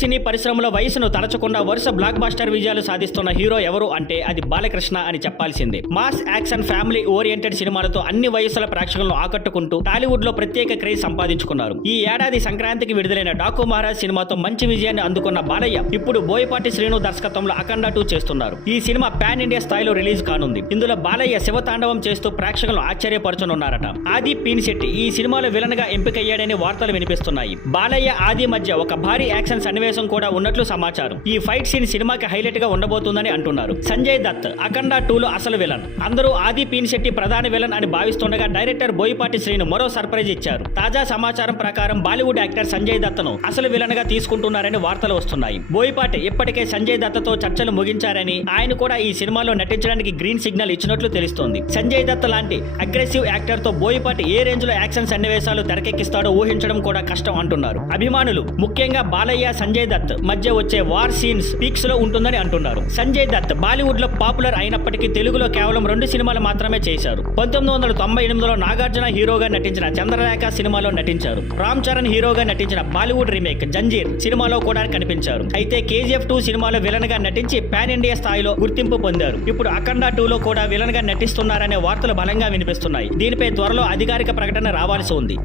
సినీ పరిశ్రమలో వయసును తలచకుండా వరుస బ్లాక్ బస్టర్ విజయాలు సాధిస్తున్న హీరో ఎవరు అంటే అది బాలకృష్ణ అని చెప్పాల్సిందే. మాస్ యాక్షన్ ఫ్యామిలీ ఓరియంటెడ్ సినిమాలతో అన్ని వయసుల ప్రేక్షకులను ఆకట్టుకుంటూ టాలీవుడ్ లో ప్రత్యేక క్రేజ్ సంపాదించుకున్నారు. ఈ ఏడాది సంక్రాంతికి విడుదలైన డాకు మహారాజ్ సినిమాతో మంచి విజయాన్ని అందుకున్న బాలయ్య ఇప్పుడు బోయపాటి శ్రీను దర్శకత్వంలో అఖండ 2 చేస్తున్నారు. ఈ సినిమా పాన్ ఇండియా స్థాయిలో రిలీజ్ కానుంది. ఇందులో బాలయ్య శివతాండవం చేస్తూ ప్రేక్షకులను ఆశ్చర్యపరచనున్నారట. ఆది పీనిశెట్టి ఈ సినిమాలో విలన్ గా ఎంపికయ్యాడని వార్తలు వినిపిస్తున్నాయి. బాలయ్య ఆది మధ్య ఒక భారీ యాక్షన్ సన్నివేశం కూడా ఉన్నట్లు సమాచారం. ఈ ఫైట్ సీన్ సినిమాకి హైలైట్ గా ఉండబోతుందని అంటున్నారు. సంజయ్ దత్ అఖండ 2లో అసలు విలన్. అందరూ ఆది పీనిశెట్టి ప్రధాన విలన్ అని భావిస్తుండగా డైరెక్టర్ బోయపాటి శ్రీను మరో సర్ప్రైజ్ ఇచ్చారు. తాజా సమాచారం ప్రకారం బాలీవుడ్ యాక్టర్ సంజయ్ దత్ ను అసలు విలన్ గా తీసుకుంటున్నారని వార్తలు వస్తున్నాయి. బోయపాటి ఇప్పటికే సంజయ్ దత్ తో చర్చలు ముగించారని, ఆయన కూడా ఈ సినిమాలో నటించడానికి గ్రీన్ సిగ్నల్ ఇచ్చినట్లు తెలుస్తోంది. సంజయ్ దత్ లాంటి అగ్రెసివ్ యాక్టర్ తో బోయపాటి ఏ రేంజ్ లో యాక్షన్ సన్నివేశాలు తెరకెక్కిస్తాడో ఊహించడం కూడా కష్టం అంటున్నారు అభిమానులు. ముఖ్యంగా బాలయ్య సంజయ్ దత్ మధ్య వచ్చే వార్ సీన్స్ పీక్స్ లో ఉంటుందని అంటున్నారు. సంజయ్ దత్ బాలీవుడ్ లో పాపులర్ అయినప్పటికీ తెలుగులో కేవలం 2 సినిమాలు మాత్రమే చేశారు. 1998లో నాగార్జున హీరోగా నటించిన చంద్రలేఖ సినిమాలో నటించారు. రామ్ చరణ్ హీరోగా నటించిన బాలీవుడ్ రీమేక్ జంజీర్ సినిమాలో కూడా కనిపించారు. అయితే KGF 2 సినిమాలో విలన్ గా నటించి పాన్ ఇండియా స్థాయిలో గుర్తింపు పొందారు. ఇప్పుడు అఖండ 2లో కూడా విలన్ గా నటిస్తున్నారనే వార్తలు బలంగా వినిపిస్తున్నాయి. దీనిపై త్వరలో అధికారిక ప్రకటన రావాల్సి ఉంది.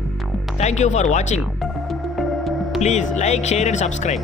Thank you for watching. Please like, share and subscribe.